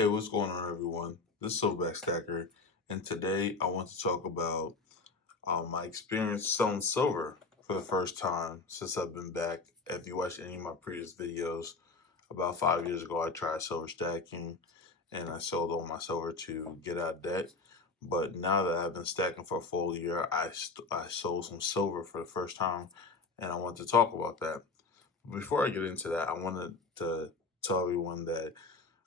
Hey, what's going on, everyone? This is Silverback Stacker, and today I want to talk about my experience selling silver for the first time since I've been back. If you watched any of my previous videos, about 5 years ago, I tried silver stacking and I sold all my silver to get out of debt. But now that I've been stacking for a full year, I sold some silver for the first time, and I want to talk about that. Before I get into that, I wanted to tell everyone that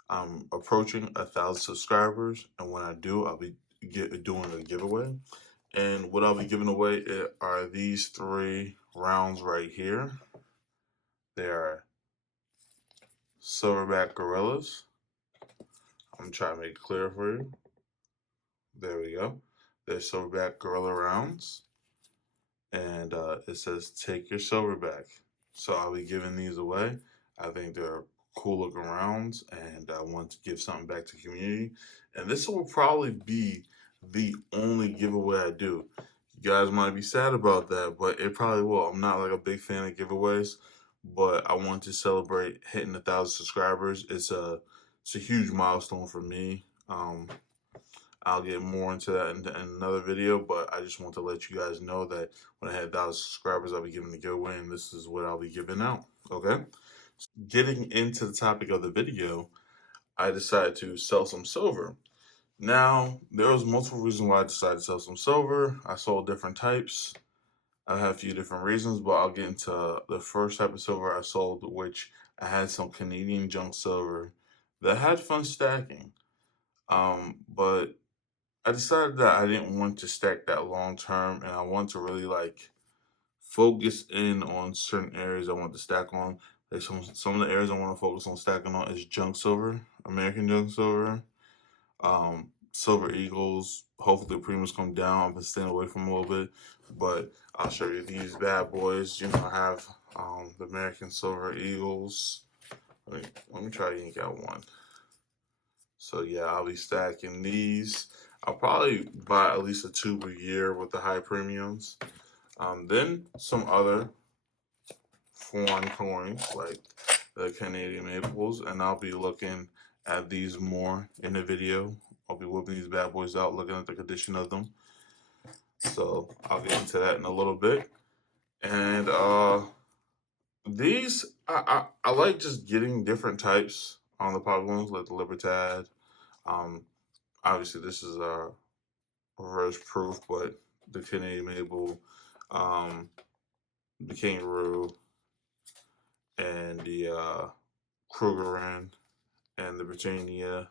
I'm approaching 1,000 subscribers, and when I do, I'll be doing a giveaway. And what I'll be giving away are these three rounds right here. They are silverback gorillas. I'm trying to make it clear for you. There we go. They're silverback gorilla rounds, and it says "Take your silverback." So I'll be giving these away. I think they're cool looking rounds, and I want to give something back to the community. And this will probably be the only giveaway I do. You guys might be sad about that, but it probably will. I'm not like a big fan of giveaways, but I want to celebrate hitting 1,000 subscribers. It's a huge milestone for me. I'll get more into that in another video, but I just want to let you guys know that when I had 1,000 subscribers, I'll be giving the giveaway, and this is what I'll be giving out. Okay? Getting into the topic of the video, I decided to sell some silver. Now, there was multiple reasons why I decided to sell some silver. I sold different types. I have a few different reasons, but I'll get into the first type of silver I sold, which I had some Canadian junk silver that had fun stacking. But I decided that I didn't want to stack that long term, and I want to really like focus in on certain areas I want to stack on. Like some of the areas I want to focus on stacking on is junk silver, American junk silver, silver eagles. Hopefully the premiums come down. I've been staying away from them a little bit, but I'll show you these bad boys. I have the American silver eagles. Let me try to yank out one. So yeah, I'll be stacking these. I'll probably buy at least a tube a year with the high premiums. Then some other foreign coins like the Canadian maples, and I'll be looking at these more in the video. I'll be whipping these bad boys out, looking at the condition of them. So I'll get into that in a little bit. And these I like just getting different types on the popular ones like the Libertad. Um, Obviously this is a reverse proof, but the Canadian maple, um, the kangaroo, and the Krugerrand, and the Virginia,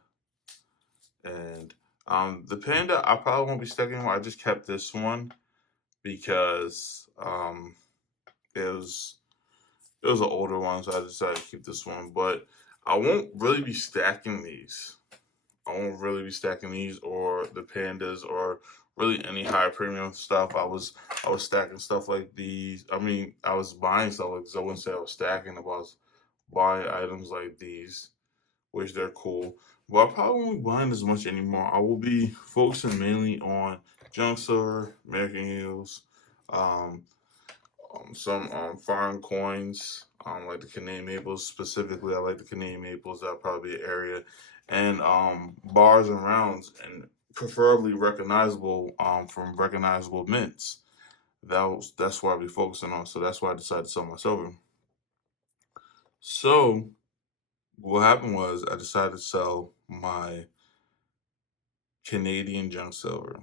and the panda. I probably won't be sticking with. I just kept this one because it was an older one, so I decided to keep this one. But I won't really be stacking these. I won't really be stacking these or the pandas or really any high premium stuff. I was stacking stuff like these. I mean, I was buying stuff like this. I wouldn't say I was stacking. I was buying items like these, which they're cool. But I probably won't be buying as much anymore. I will be focusing mainly on junk silver, American Eagles, um, some foreign coins, like the Canadian maples specifically. I like the Canadian maples. That'll probably be an area, and bars and rounds, and preferably recognizable from recognizable mints. That's what I'll be focusing on. So that's why I decided to sell my silver. So what happened was I decided to sell my Canadian junk silver.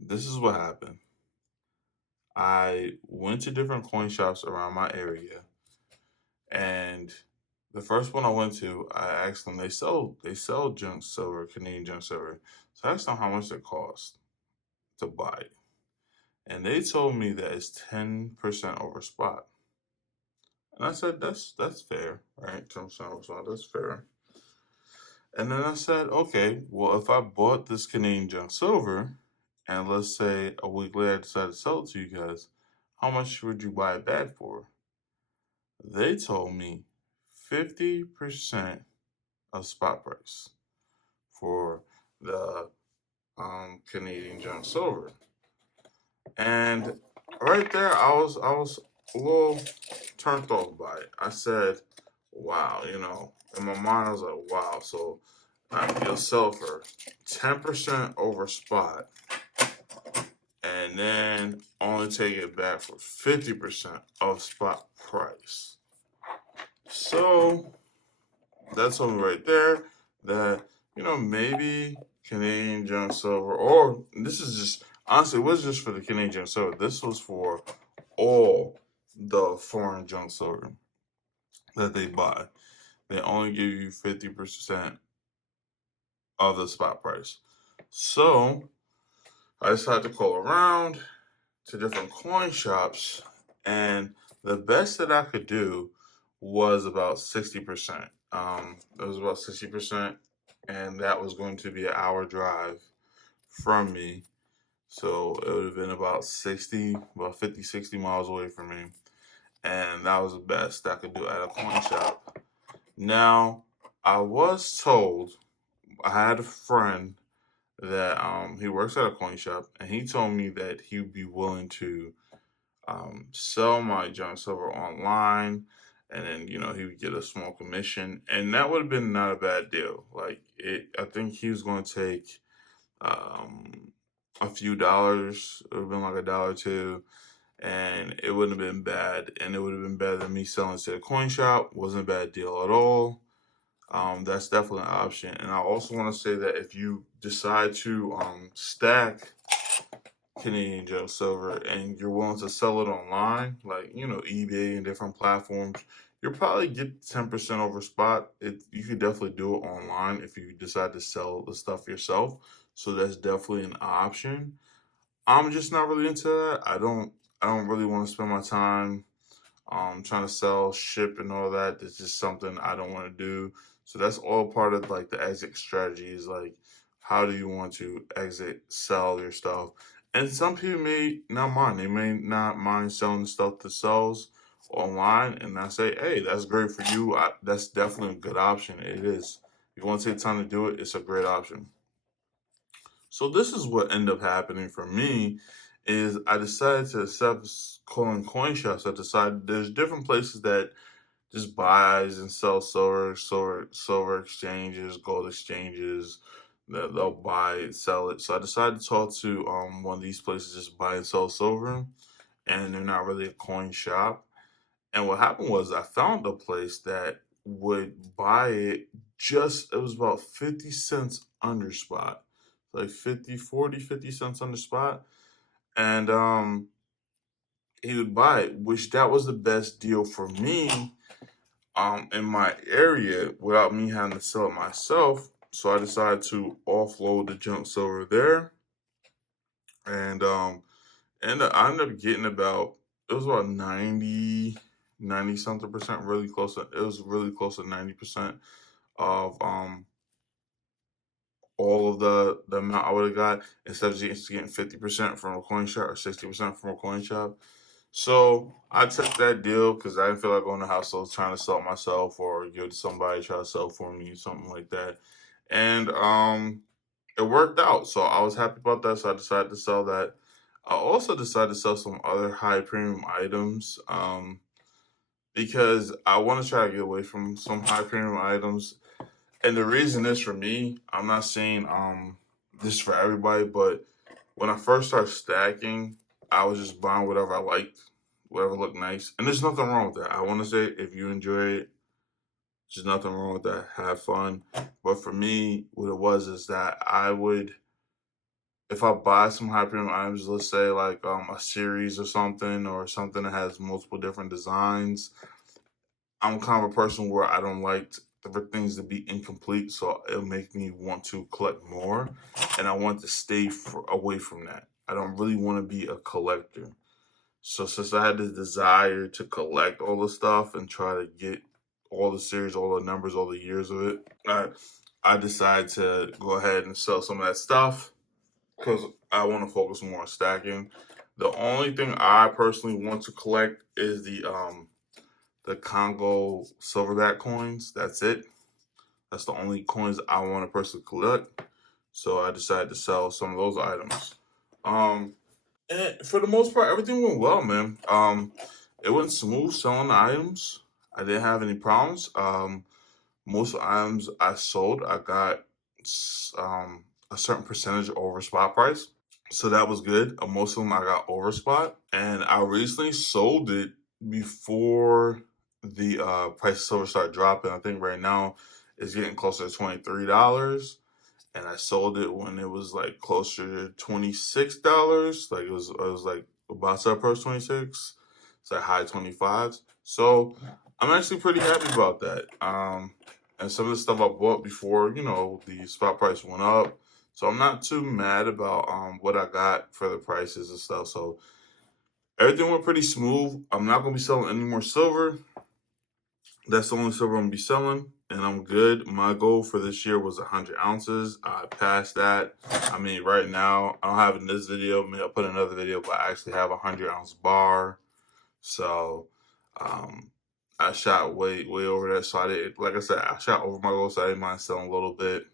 This is what happened. I went to different coin shops around my area, and the first one I went to, I asked them they sell junk silver, Canadian junk silver. So I asked them how much it cost to buy it, and they told me that it's 10% over spot. And I said that's fair, right? 10% over spot, that's fair. And then I said, okay, well, if I bought this Canadian junk silver, and let's say a week later I decided to sell it to you guys, how much would you buy it back for? They told me 50% of spot price for the Canadian junk silver. And right there, I was a little turned off by it. I said, wow, in my mind, I was like, wow. So you'll sell for 10% over spot, and then only take it back for 50% of spot price. So that's something right there that, maybe Canadian junk silver, or this is just, honestly, it was just for the Canadian junk silver. This was for all the foreign junk silver that they buy. They only give you 50% of the spot price. So I decided to call around to different coin shops, and the best that I could do was about 60%. It was about 60%, and that was going to be an hour drive from me. So it would have been about 50, 60 miles away from me. And that was the best I could do at a coin shop. Now, I was told, I had a friend that he works at a coin shop, and he told me that he would be willing to sell my junk silver online, and then he would get a small commission, and that would have been not a bad deal. Like I think he was going to take um, a few dollars. It would have been like $1 or $2, and it wouldn't have been bad, and it would have been better than me selling to the coin shop. Wasn't a bad deal at all. That's definitely an option. And I also want to say that if you decide to stack Canadian junk silver and you're willing to sell it online, like eBay and different platforms, you'll probably get 10% over spot. You could definitely do it online if you decide to sell the stuff yourself. So that's definitely an option. I'm just not really into that. I don't really want to spend my time trying to sell, ship, and all that. That's just something I don't want to do. So that's all part of like the exit strategy, is like, how do you want to exit, sell your stuff? And some people may not mind. They may not mind selling the stuff themselves online, and I say, hey, that's great for you. That's definitely a good option. It is. If you want to take time to do it, it's a great option. So this is what ended up happening for me, is I decided to accept calling coin shops. I decided there's different places that just buys and sell silver exchanges, gold exchanges. That they'll buy it, sell it. So I decided to talk to one of these places, just buy and sell silver, and they're not really a coin shop. And what happened was I found a place that would buy it, just, it was about 50 cents under spot. Like 50 cents under spot. And he would buy it, which that was the best deal for me in my area without me having to sell it myself. So I decided to offload the junk silver there, and I ended up getting about, it was about 90 something percent, really close to, it was really close to 90% of all of the amount I would have got, instead of just getting 50% from a coin shop or 60% from a coin shop. So I took that deal because I didn't feel like going to households trying to sell it myself, or give it to somebody to try to sell for me, something like that. And it worked out. So I was happy about that. So I decided to sell that. I also decided to sell some other high premium items, because I want to try to get away from some high premium items. And the reason is, for me, I'm not saying this for everybody, but when I first started stacking, I was just buying whatever I liked, whatever looked nice. And there's nothing wrong with that. I want to say, if you enjoy it, there's nothing wrong with that. Have fun. But for me, what it was is that I would, if I buy some high premium items, let's say like a series or something that has multiple different designs, I'm kind of a person where I don't like for things to be incomplete, so it'll make me want to collect more, and I want to stay away from that. I don't really want to be a collector. So since I had this desire to collect all the stuff and try to get all the series, all the numbers, all the years of it, I decided to go ahead and sell some of that stuff because I want to focus more on stacking. The only thing I personally want to collect is the Congo silverback coins. That's it. That's the only coins I want to personally collect. So I decided to sell some of those items. And for the most part, everything went well, man. It went smooth selling the items. I didn't have any problems. Most of the items I sold, I got a certain percentage over spot price. So that was good. Most of them I got over spot, and I recently sold it before the price of silver started dropping. I think right now it's getting closer to $23, and I sold it when it was like closer to $26. Like it was like about to approach 26. It's like high 25s. So I'm actually pretty happy about that. And some of the stuff I bought before, the spot price went up. So I'm not too mad about what I got for the prices and stuff. So everything went pretty smooth. I'm not gonna be selling any more silver. That's the only silver I'm gonna be selling, and I'm good. My goal for this year was 100 ounces. I passed that. I mean, right now I don't have in this video. Maybe I'll put in another video, but I actually have a 100-ounce bar. So, um, I shot way over that. So I did, like I said, I shot over my goal. So I didn't mind selling a little bit,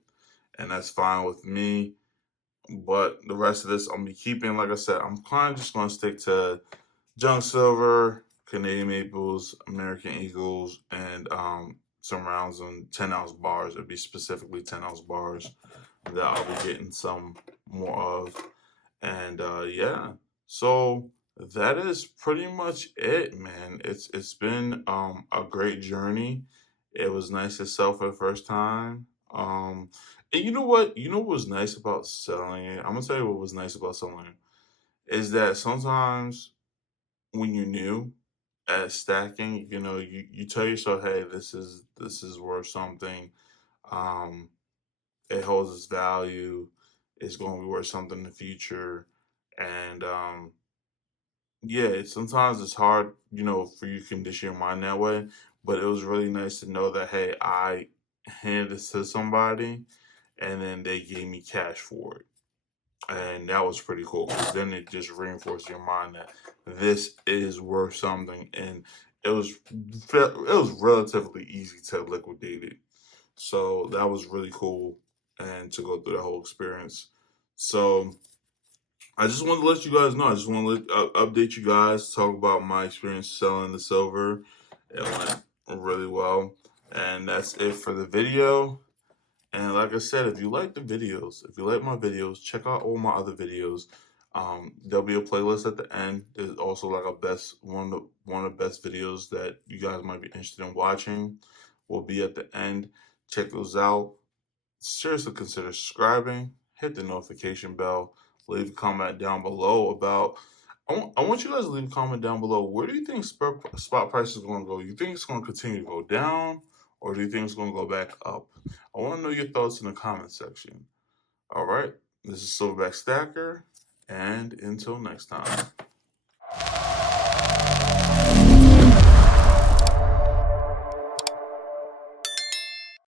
and that's fine with me. But the rest of this, I'm gonna be keeping. Like I said, I'm kind of just gonna stick to junk silver, Canadian maples, American eagles, and some rounds in 10-ounce bars. It'd be specifically 10-ounce bars that I'll be getting some more of. And yeah, so that is pretty much it, man. It's been a great journey. It was nice to sell for the first time. And you know what? You know what was nice about selling it? I'm gonna tell you what was nice about selling it is that sometimes when you're new at stacking, you tell yourself, hey, this is worth something. Um, it holds its value. It's going to be worth something in the future, and yeah, sometimes it's hard, for you to condition your mind that way. But it was really nice to know that, hey, I handed this to somebody, and then they gave me cash for it. And that was pretty cool because then it just reinforced your mind that this is worth something, and it was relatively easy to liquidate it. So that was really cool, and to go through the whole experience. So I just want to let you guys know. I just want to update you guys, talk about my experience selling the silver. It went really well, and that's it for the video. And like I said, if you like the videos, if you like my videos, check out all my other videos. There'll be a playlist at the end. There's also like a best one of the best videos that you guys might be interested in watching. Will be at the end. Check those out. Seriously consider subscribing. Hit the notification bell. Leave a comment down below about. I want you guys to leave a comment down below. Where do you think spot price is going to go? You think it's going to continue to go down, or do you think it's going to go back up? I want to know your thoughts in the comment section. All right, this is Silverback Stacker, and until next time.